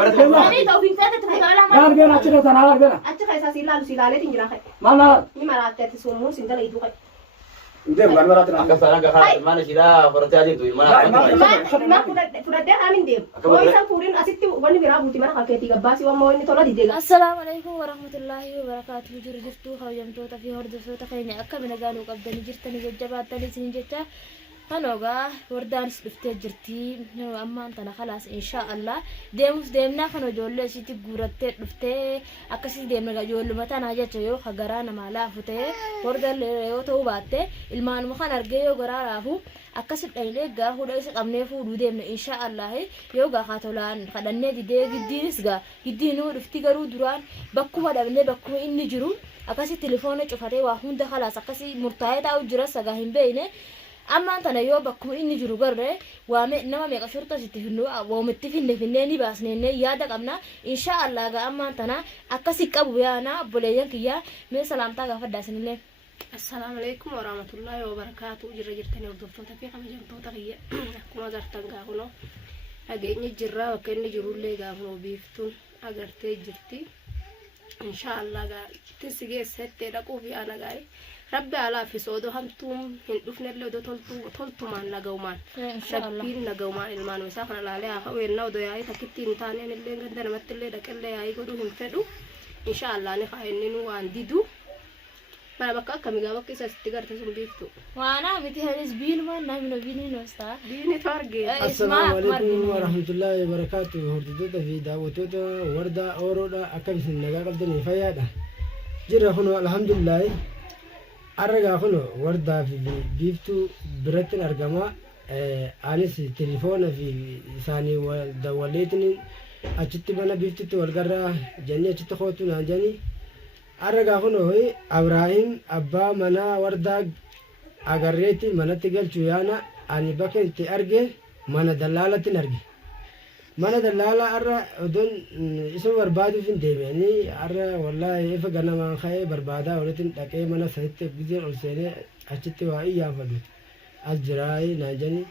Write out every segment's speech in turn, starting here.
Ani tawfiin fete tu kala ma. Naan bena achira tanala bena. Acha kaisa silale tinjira kai. Mana Ni marate tu sumu sindala itu kai. ide garmara tan. Akka sana ka mana sida korte aja tu mana. Ma puda de amin dem. Oh isa purin asitti wani bira buti mana kaketi gabbasi wa mo inni tola didega. Assalamualaikum warahmatullahi wabarakatuh. Jirtu hawamtoota fi hordoftoota keenya akka minagaanu qabdanii jirtanii jajjabaatanii isin jecha kanoga wardaanis dhuftee jirti ammaan tana khalaas insha Allah deemnaa kan ijoollee isitti guurattee dhuftee akkasii deemna ijoolluma tana jecha yoo hagaraa nama laafu ta'e wardaalee yoo ta'uu baatte ilmaanuma kan argee yoo garaa laafu akkasii dhaynee gaa hunda isa qabnee fuudhuu deemna insha Allah yoo gaa haatolaan kadhannee didee giddiinis gaa giddiinuu dhufti garuu duraan bakkuma dhabnee bakkuma inni jiru akkasii telefoona cufatee waa hunda khalaas akkasii murtaa'ee taa'u jira sagaa hin beeyne ammaan tana yoo bakkuma inni jiru garre waame nama meeqa shurta sitti finnu waametti finne ni baasnee yaada qabna insha Allah ga ammaan tana akkasi qabu yaana boleeyyan kiyya mee salaamtaa gaafadhaasinillee Assalamu alaikum warahmatullahi wabarakatuh. Jirtanii hordoftoota fi kabajamtoota kiyya akkuma agartan gaafuno dhageenyi jirra bakka inni jirullee gaafuno biiftuun agartee jirti insha Allah ga tisigeessette dhaquuf yaana gaa'e Rabbi ala fi soodo hamtuun hin dhufnellee odoo toltumaan nagaumaan rabbiin nagaumaan ilmaan isaa kana laalee haa ka'u yennaa odoo yaa'ii takkitti hin taaneen illee ganda namatti illee dhaqellee yaa'ii godhuu hin fedhu insha Allah ni haa inni nu waan didu mana bakka akkamii gaa bakka isa sitti garte sun biiftu waana miti halis biiluma namni biilni nosta biini targee Assalamu alaikum warahmatullahi wabarakatuh. Hordoftoota fi daawwattoota wardaa Oroodha akka isin nagaa qabdanii fayyaadha jirra kun alhamdulillah argaa kun wardaa fi biiftuu biratti argama anis telefoona fi isaanii wal dawwaleetiin achitti mana biiftutti wal garraa jennee achitti kootu naan janii argaa kun Abraahim abbaa mana wardaa agarreetti manatti galchuu yaana ani bakka itti arge mana dallaalatti arge mana dallala arra odon isu barbaaduuf hin deemeni arra wallahi ifa ganamaan ka'ee barbaadaa walitti dhaqee mana sanitti gizeen ol seenee achitti waa iyyaafadu as jiraay naan jani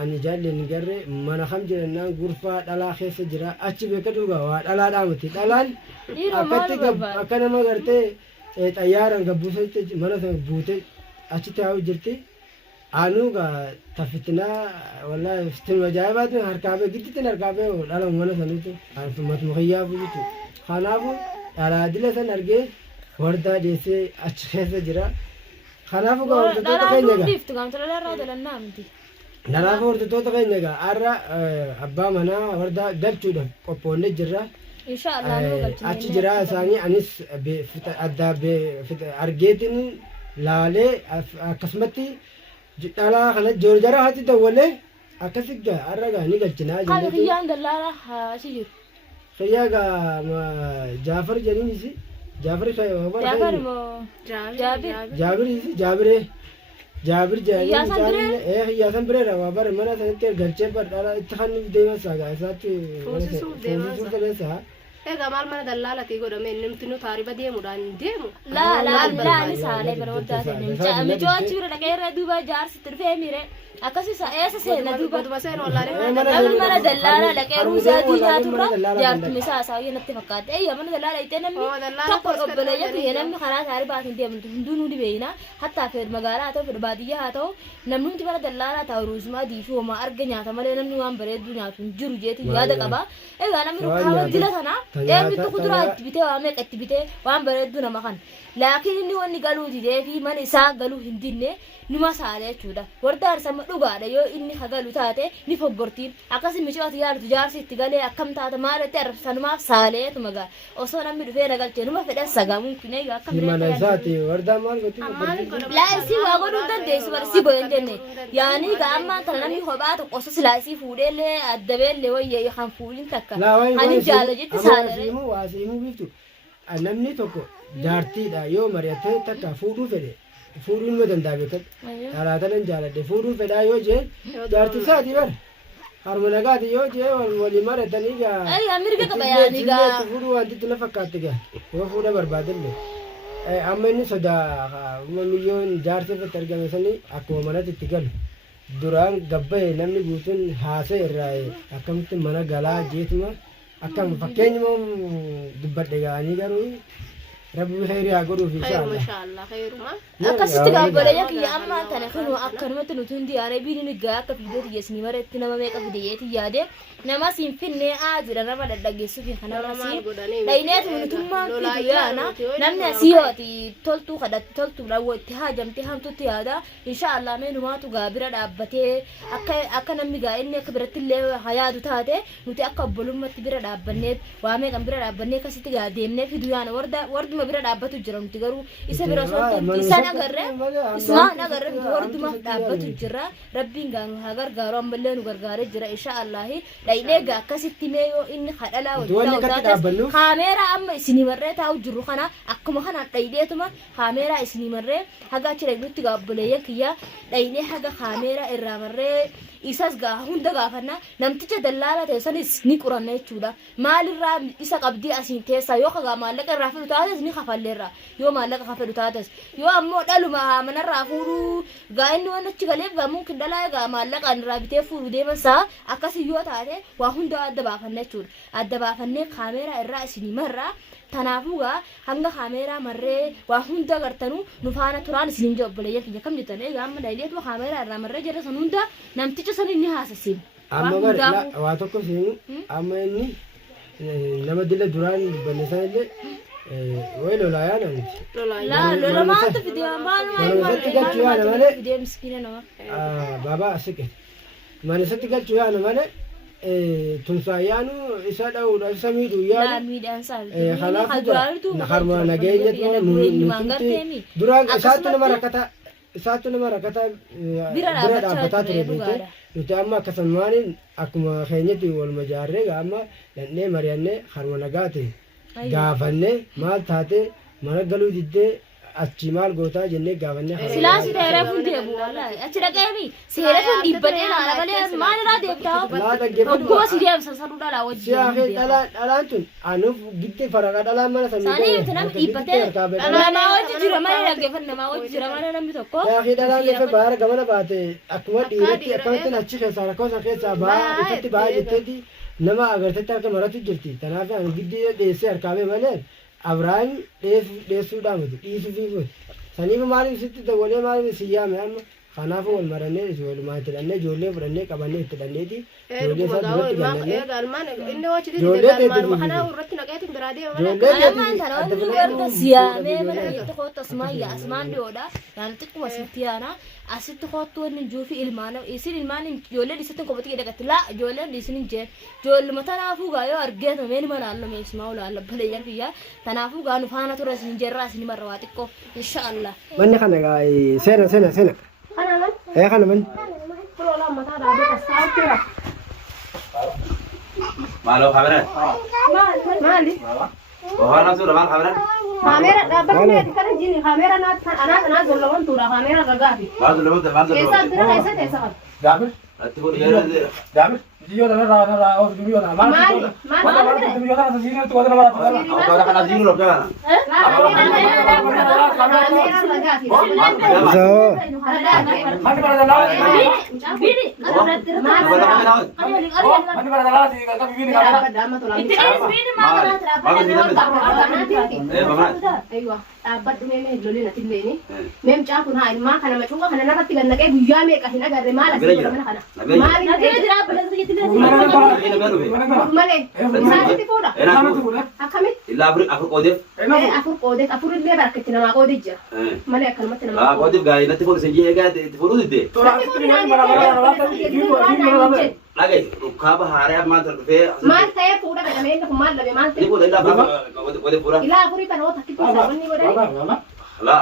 ani jaalleen garre mana kam jirannaan gurfaa dhalaa keessa jira achi beeka dhugaa waa dhalaadhaa miti dhalaan akkatti akka nama gartee xayyaaraan gabbuusetti mana sana buute achitti haa'u jirti anuga tafitina wallahi fitin wajaabaatu harkaabe gidditin harkaabe dhala mana sanitu mat mukhiyaafu jitu khanaafu dhala dila san argee wardaa deessee achi keessa jira khanaafu ga hordoftoota keenya ga biftu gamtala irraa dalannaa miti khanaafu hordoftoota keenya ga arra abbaa manaa wardaa galchuudhaaf qophoonnee jirra insha Allah nu galchine achi jira isaanii anis adda argeetin laalee akkasumatti dhala kana joorjara hati dawwale akkasiga arraga ni galchina kan kiyyaan dallaala haashi jiru khiyyaga Jaafar jedhinisi Jaafar Jaafar mo Jaabir jedhanii yaasan bireera waa bare mana sanatti galchee badhaadha itti kan deemasa gaa isaatti fuusisuu fedheessa egaa maal mana dallaalati godhame namti nu taariba deemuudhaan deemu laa ni saalee bara waddaa seenee mijoo achi bira dhaqee irra duuba jaarsitti dhufee mire akkasii eessa seena duuba seen wallaalee namni mana dallaalaa dhaqee ruusaa diinaa turra jaartumni isaa saayee natti fakkaate eeyya mana dallaalaa ittee namni tokko obboleeyya kiyya namni karaa taaribaatiin deemu hunduu ni beeyna hattaa fed magaalaa haa ta'u fed baadiyyaa haa ta'u namni hundi mana dallaalaa taa'u ruusumaa diishuu homaa arga nyaata malee namni waan bareedduu nyaatu hin jiru jeeti yaada qaba egaa namni rukkaawwan dila sanaa eemmitu kuduraa itti bitee waa meeqa itti bitee waan bareedduu nama kan laakiin inni wanni galuu didee fi mana isaa galuu hin dinne numa saalee jechuudha wardaan sama dhugaadha yoo inni hagalu taate ni foggortiin akkasii micooti yaaltu jaarsi itti galee akkam taate maalitti arrabsanumaaf saaleetu magaa osoo namni dhufee nagalchee numa fedhan sagamuun kinee akkam mana isaati wardaa maal gotti laayisii waa godhuu dandeessu barsi godhan jenne yaanii gaa ammaan tana namni kophaa tokko osoo silaayisii fuudheellee addabeellee wayyee kan fuudhin takka ani jaalajitti saalee waasiimuu biftu namni tokko jaartiidha yoo mari'ate takka fuudhuu fedhe fuudhuun ma danda'a beekat dhalaatanan jaaladhe fuudhuu fedhaa yoo jee jaartii isaati bar harma nagaati yoo jee walii maratanii gaa mirga qaba yaanii gaa fuudhuu wantitti na fakkaatti gaa yoo fuudha barbaadellee amma inni sodaa miyyoon jaartii irratti argame sanii akkuma manatti itti galu duraan gabbaa'e namni guutuun haasa'e irraa akkamitti mana galaa jeetuma akkam fakkeenyuma dubbadhe gaanii garuu rabbi khayri haa godhuuf خير inshallah ما شاء الله خير ما akkasitti gaabbalee kiyya amma tana kanu akkanumatti nuti hundi aanee biini gaa akka fiidoo tiyyeessanii mareetti nama meeqa fideyeeti yaade nama siin finnee jira nama dhadhageessuu fi kanarra siin dhayneetu nutummaan fidu yaana namni asii hooti toltuu kadhatti toltuu raawwatti haajamtee hamtutti yaada inshaallah mee numaatu gaa bira dhaabbatee akka namni gaa inni akka biratti illee hayaadu taate nuti akka obbolummaatti bira dhaabbannee waa meeqan bira dhaabbannee akkasitti gaa deemnee fidu yaana warduma bira dhaabbatu jira nuti garuu isa bira soottu isa nagarre warduma dhaabbatu jira rabbiin gaa nu haa gargaaru ammallee nu gargaaree jira inshaallah dhaynee gaa akkasitti mee yoo inni kadhalaa wajjin taate kaameeraa amma isinii marree taa'u jirru kana akkuma kana dhayneetuma kaameeraa isinii marree haga achi dhaynutti gaa obboleeyyan kiyya dhaynee haga kaameeraa irraa marree isas gaa hunda gaafanna namticha dallaala ta'e sanis ni quranna jechuudha maalirraa isa qabdii asiin teessa yoo kagaa maallaqa irraa fedhu taates ni kafalleerra yoo maallaqa kafedhu taates yoo ammoo dhaluma manarraa fuudhuu gaa inni waan achi galeef gaa mumkin dhalaa gaa maallaqaan irraa bitee fuudhu deemansaa akkasii yoo taate waa hunda adda baafanna jechuudha adda baafannee kaameeraa irraa isinii marraa tanaafuu gaa hanga kaameeraa marree waa hunda gartanuu nu faana turaan isiniin jee obboleeyyan kiyya kam jettan egaa amma dhayneetuma kaameeraa irraa marree jedha san hunda namticha san inni haasasiin amma bara waa tokko seenu amma inni nama dila duraan dubbanne san illee way lolaayaa namti lola maaltu fidee manasatti galchuu yaana malee fidee miskiina nama baabaa asiqe manasatti galchuu yaana malee tunsaayyaanu isa dha'uudha isa miidhuu yaadu miidhaan isaa kanaafuu harma nageenyatu nuti duraan isaattu nama rakkataa bira dhaabbataa ture beekte nuti amma akkasumaan akkuma keenyatti wal majaarree amma dhandhee mari'annee harma nagaate gaafannee maal taate mana galuu diddee achi maal gootaa jennee gaafannee silaasi dheeree fuuldee bu'uura achi dhaqeemi seera fuun dhiibbatee laala malee maal irraa deemtaa oggoo si deemsa sanuu dhalaa wajjin siyaafee dhalaan tun anuuf giddee faraqa dhalaan mana saanii miti namni dhiibbatee namaa wajji jira malee dhaggeeffan namaa wajji jira malee namni tokko siyaafee dhalaan deemee baara gamana baate akkuma dhiiratti akkamittiin achi keessaa rakkoo san keessaa ba'aa ifatti ba'aa jetteeti nama agarteetti harka maratu jirti kanaaf ani giddee dheessee harkaabee malee Abraham dheessuudhaan mutu dhiisuu fi mutu saniif maaliif sitti dabalee maaliif si yaame amma kanaafuu wal marannee walumaa itti dhannee ijoollee fudhannee qabannee itti dhanneeti ijoollee isaa duratti gannannee siyaamee mana itti kootu asmaayyaa asmaan dhiyoodha naan xiqquma sitti yaana asitti kootu wanni juu fi ilmaan isin ilmaan ijoolleen isitti kophatii jedhagatti laa ijoolleen isin hin jeen ijoolluma tanaafuu gaa yoo argeetu meen mana allame ismaa ulaalla baleeyyan kiyyaa tanaafuu gaa nu faana ture isin jerraa isin marra waa xiqqoo inshaallah manni kana gaa seena kana man Malo kamera. Mali. Orang sudah mal kamera. Kamera dapat ni kan jini kamera anak zolawan tura kamera gagati. Mal sudah. Esa dera esa. Gamil? Ati pun ya ada. Gamil? Dia dah oh dia dah. Mana dia dah sini tu ada mana? Kau dah kena jinu loh kan? Kamera gagati. so Mana pada dah? Bini. Mana pada dah sih? Kami bini Aywa. Abad meme jolli na tilleni. Mem cha kun ha ilma kana machunga kana nakati ganna ke guyya me ka hina garre mala si kana kana. Mali na jira bala si tilleni. Male. Sa ti foda. Akami. Illa afur kodef. Afur le barkatina ma kodej jira. Male akal matna ma. Kodef gay na ti fodu senji ga ti fodu dide. Lagi rukaba hari amma to fe. Mal tay foda ka me ko mal labe mal tay. Ni fodu illa kodef pura. Ila afuri kan o takki to sa wonni godai. La.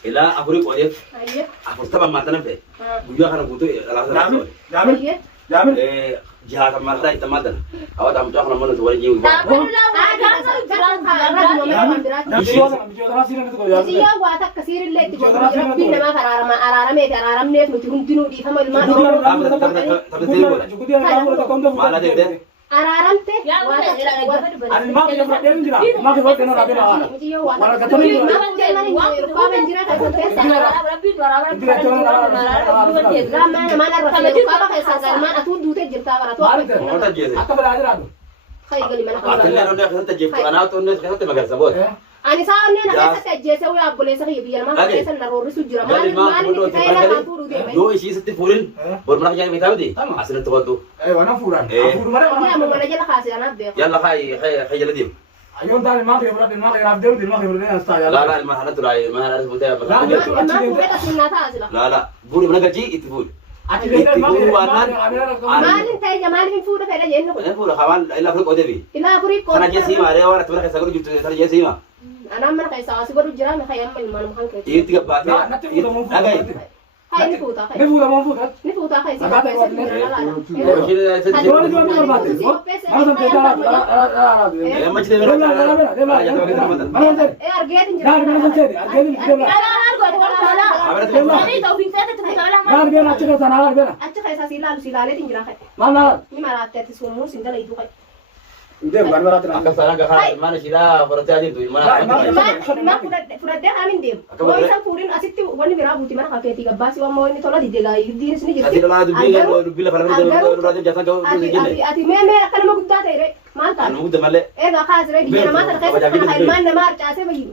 Ila afuri kodef. Ayye. Afur taba matana fe. Guyya kana butuh ala. Gamil? Gamil? Jihad amal dah itamadan. Awak tak macam mana tu orang jiu. Iya, watak kesir le ti jodoh rabbi nama ararame ti araramne nuti hundinu di sama ilma. Malah deh. Araram te. خي قال لي ما قاتل لنا أنا انه خدت جيب انا وتونس خدت مقال سبوت أنا سألني أنا كيف تجلس ويا أبو ليس هي بيا ما كيف نرور سجرا ما أنا كتير ما فورو دي دو شيء ست فورين والمرة جاي متعودي عشان تقعدوا ايوه انا فوران فور مره يا ماما أنا جل خاص أنا بدي يلا خي جلديم يوم ثاني ما في ما في رافدين ما في رافدين استايا لا المهنة تراي المهنة متى ما فوري أصلا تازلا لا قولي من جي اتفول ما أنت يا ما أنت فوري فعلا جينا انا فول خوان الا فرق ودبي إلا فوري انا جسي ما ريوا انا تبرك سكر جبت ترى جسي ما أنا ما كيس أسيب الرجال ما خيام من ما نمخن كيس يتيجي بعد لا نتفوت مو فوت هاي نفوتا خيس نفوت مو فوت نفوتا خيس ما تجي Dia bukan berat lah. Angkat sana ke mana sih dah? Berarti aja tuh mana? Ma fudadde amin dem ko isan furin asitti woni bira buti mana ka tiga basi wa mo ni tola di dega idin sini Ati jirti lah tu bila pada pada jasa kau tu jadi. ati me kana ma gutta tere malta Anu muda malle. ga khazre di jana mata ka hay man na mar ta se bayi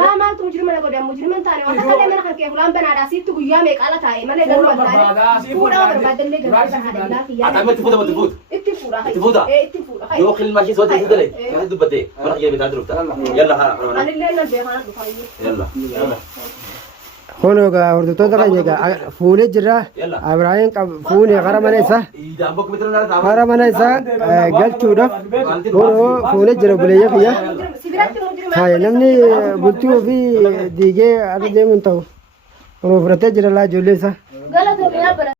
la ma tu mujrim na goda mujrim tane wa ka le mana ke hulan bana da situ guya me kala ta e mane garu wala fuda wa badalle ga hada la Ata mati fuda mati fud. itti fuda hay Tifuda. itti fuda hay Yo khil mashi sote sidale. Kan tu bate. Mana jadi betul betul. Yalla ha. ani le na be ha du hay Yalla. هونوغا هردوتوتا كنيغا فوني جرا يلا. ابراهيم فوني غرمانيسا Ida ambok mitran na tahu. غرمانيسا قلتودا هونو فوني جرا بليا فيا sibiratti mujrim هاي نمني بلتو في ديجي ارجي من تو هونو فرتي جرا لا جوليسا غلط هو يا